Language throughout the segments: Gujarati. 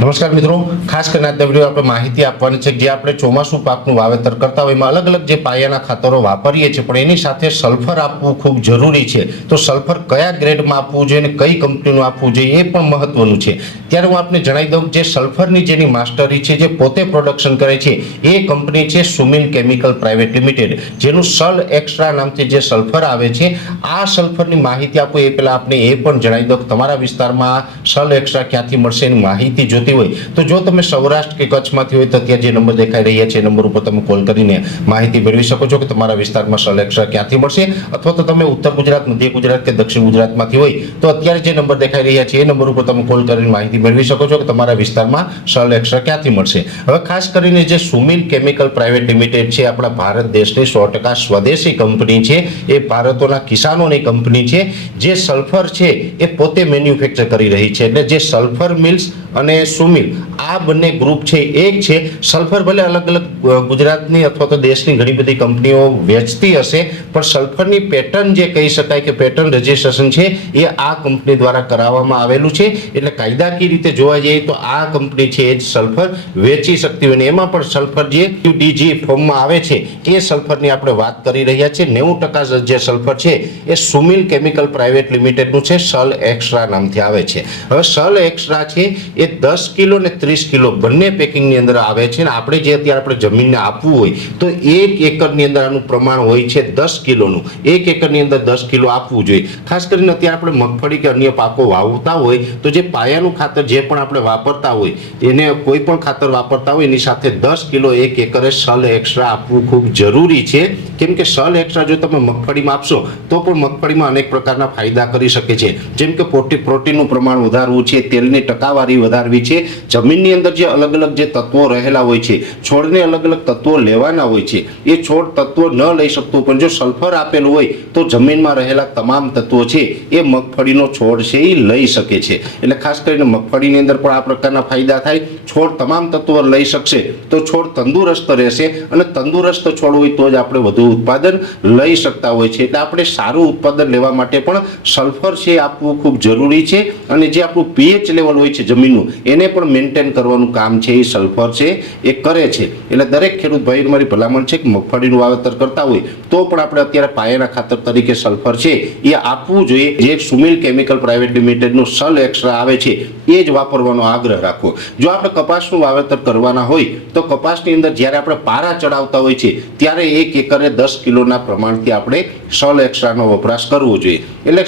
નમસ્કાર મિત્રો. ખાસ કરીને આજના વીડિયો આપણે માહિતી આપવાની છે જે આપણે ચોમાસું પાકનું વાવેતર કરતા હોય એમાં અલગ અલગ જે પાયાના ખાતરો વાપરીએ છીએ, પણ એની સાથે સલ્ફર આપવું ખૂબ જરૂરી છે. તો સલ્ફર કયા ગ્રેડમાં આપવું જોઈએ અને કઈ કંપનીનું આપવું જોઈએ એ પણ મહત્વનું છે. ત્યારે હું આપને જણાવી દઉં જે સલ્ફરની જેની માસ્ટરી છે, જે પોતે પ્રોડક્શન કરે છે, એ કંપની છે સુમિન કેમિકલ પ્રાઇવેટ લિમિટેડ. જેનું સલ એક્સ્ટ્રા નામથી જે સલ્ફર આવે છે, આ સલ્ફરની માહિતી આપું એ પહેલાં આપણે એ પણ જણાવી દઉં કે તમારા વિસ્તારમાં સલ એક્સ્ટ્રા ક્યાંથી મળશે એની માહિતી જોતી હોય. તો જો તમે સૌરાષ્ટ્ર કે કચ્છમાંથી હોય તો ત્યાં જે નંબર દેખાઈ રહ્યા છે એ નંબર ઉપર તમે કોલ કરીને માહિતી મેળવી શકો છો કે તમારા વિસ્તારમાં સલ ક્યાંથી મળશે. અથવા તો તમે ઉત્તર ગુજરાત, મધ્ય ગુજરાત કે દક્ષિણ ગુજરાતમાંથી હોય તો અત્યારે જે નંબર દેખાઈ રહ્યા છે એ નંબર ઉપર તમે કોલ કરીને માહિતી મેળવી શકો છો કે તમારા વિસ્તારમાં સલ એક્સ્ટ્રા ક્યાંથી મળશે. હવે ખાસ કરીને જે સુમિલ કેમિકલ પ્રાઇવેટ લિમિટેડ છે, આપણા ભારત દેશની સો ટકા સ્વદેશી કંપની છે, એ ભારતોના કિસાનોની કંપની છે, જે સલ્ફર છે એ પોતે મેન્યુફેક્ચર કરી રહી છે. એટલે જે સલ્ફર મિલ્સ અને સુમિલ, આ બંને ગ્રુપ છે, એક છે સલ્ફર ભલે અલગ અલગ ગુજરાતની અથવા તો દેશની ઘણી બધી કંપનીઓ વેચતી હશે, પણ સલ્ફરની પેટર્ન જે કહી શકાય કે પેટર્ન રજિસ્ટ્રેશન છે, એ આ કંપની દ્વારા કરાવવામાં આવેલું છે. એટલે કાયદાકીય રીતે જોવા જઈએ તો આ કંપની છે એ જ સલ્ફર વેચી શકતી હોય એમાં પણ સલ્ફર જે ડીજી ફોર્મમાં આવે છે, એ સલ્ફરની આપણે વાત કરી રહ્યા છીએ. નેવું ટકા જે સલ્ફર છે, એ સુમિલ કેમિકલ પ્રાઇવેટ લિમિટેડનું છે સલ એક્સ્ટ્રા નામથી આવે છે. હવે સલ એક્સ્ટ્રા છે, એ દસ કિલો ને ત્રીસ કિલો બંને પેકિંગની અંદર આવે છે ને આપણે જે અત્યારે આપણે જમીનને આપવું હોય તો એક એકરની અંદર આનું પ્રમાણ હોય છે દસ કિલોનું. એક એકરની અંદર દસ કિલો આપવું જોઈએ. ખાસ કરીને અત્યારે આપણે મગફળી કે અન્ય પાકો વાવતા હોય તો જે પાયાનું ખાતર જે પણ આપણે વાપરતા હોય, એને કોઈ પણ ખાતર વાપરતા હોય, એની સાથે દસ કિલો એક એકરે સલ એક્સ્ટ્રા આપવું ખૂબ જરૂરી છે. કેમ કે સલ એક્સ્ટ્રા જો તમે મગફળીમાં આપશો, તો પણ મગફળીમાં અનેક પ્રકારના ફાયદા કરી શકે છે. જેમ કે પ્રોટીનનું પ્રમાણ વધારવું છે, તેલની ટકાવારી વધારવી છે જમીનની અંદર જે અલગ અલગ જે તત્વો રહેલા હોય છે, છોડને અલગ અલગ તત્વો લેવાના હોય છે, એ છોડ તત્વો ન લઈ શકતું પણ જો સલ્ફર આપેલું હોય, તો જમીનમાં રહેલા તમામ તત્વો છે, એ મગફળીનો છોડ છે, એ લઈ શકે છે. એટલે ખાસ કરીને મગફળીની અંદર પણ આ પ્રકારના ફાયદા થાય. છોડ તમામ તત્વો લઈ શકશે, તો છોડ તંદુરસ્ત રહેશે અને તંદુરસ્ત છોડ હોય તો જ આપણે વધુ ઉત્પાદન લઈ શકતા હોય છે. એટલે આપણે સારું ઉત્પાદન લેવા માટે પણ સલ્ફર છે આપવું ખૂબ જરૂરી છે અને જે આપણું પીએચ લેવલ હોય છે જમીનનું, એને પણ મેન્ટેન કરવાનું કામ છે, એ સલ્ફર છે, એ કરે છે. એટલે દરેક ખેડૂત ભાઈ મારી ભલામણ છે કે મગફળીનું વાવેતર કરતા હોય, તો પણ આપણે અત્યારે પાયાના ખાતર તરીકે સલ્ફર છે, એ આપવું જોઈએ. જે સુમિલ કેમિકલ પ્રાઇવેટ લિમિટેડનું સલ એક્સ્ટ્રા આવે છે, એ જ વાપરવાનો આગ્રહ રાખવો. જો આપણે કપાસનું વાવેતર કરવાના હોય, તો કપાસની અંદર જ્યારે આપણે પારા ચડાવતા હોય છે, ત્યારે એક એકરે દસ કિલોના પ્રમાણથી આપણે સલ એક્સ્ટ્રાનો વપરાશ કરવો જોઈએ. એટલે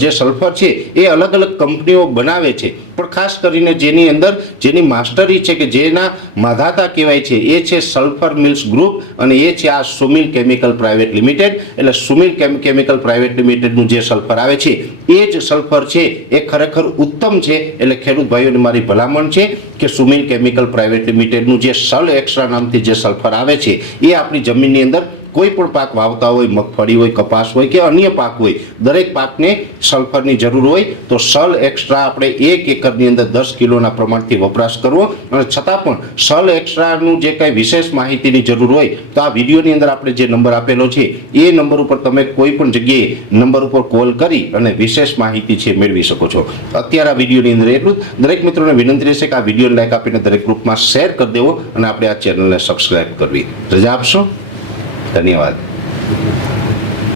જે સલ્ફર છે, એ અલગ અલગ કંપનીઓ બનાવે છે. પણ ખાસ કરીને જેની અંદર જેની માસ્ટરી છે કે જેના માધાતા કહેવાય છે, એ છે સલ્ફર મિલ્સ ગ્રુપ અને એ છે આ સુમિલ કેમિકલ પ્રાઇવેટ લિમિટેડ. એટલે સુમિલ કેમ, કેમિકલ પ્રાઇવેટ લિમિટેડનું જે સલ્ફર આવે છે, એ જ સલ્ફર છે, એ ખરેખર ઉત્તમ છે. એટલે ખેડૂત ભાઈઓને મારી ભલામણ છે કે સુમિલ કેમિકલ પ્રાઇવેટ લિમિટેડનું જે સલ એક્સ્ટ્રા નામથી જે સલ્ફર આવે છે, એ આપણી જમીનની અંદર કોઈ પણ પાક વાવતા હોય, મગફળી હોય, કપાસ હોય કે અન્ય પાક હોય, દરેક પાકને સલ્ફરની જરૂર હોય, તો સલ એક્સ્ટ્રા આપણે એક એકરની અંદર દસ કિલોના પ્રમાણથી વપરાશ કરવો. અને છતાં પણ સલ એક્સ્ટ્રાનું જે કાંઈ વિશેષ માહિતીની જરૂર હોય, તો આ વિડીયોની અંદર આપણે જે નંબર આપેલો છે, એ નંબર ઉપર તમે કોઈ પણ જગ્યાએ નંબર ઉપર કોલ કરી અને વિશેષ માહિતી છે મેળવી શકો છો. અત્યારે આ વિડીયોની અંદર એટલું. દરેક મિત્રોને વિનંતી રહેશે કે આ વીડિયો લાઈક આપીને દરેક ગ્રુપમાં શેર કરી દેવો અને આપણે આ ચેનલને સબસ્ક્રાઈબ કરવી. રજા આપશો? ધન્યવાદ.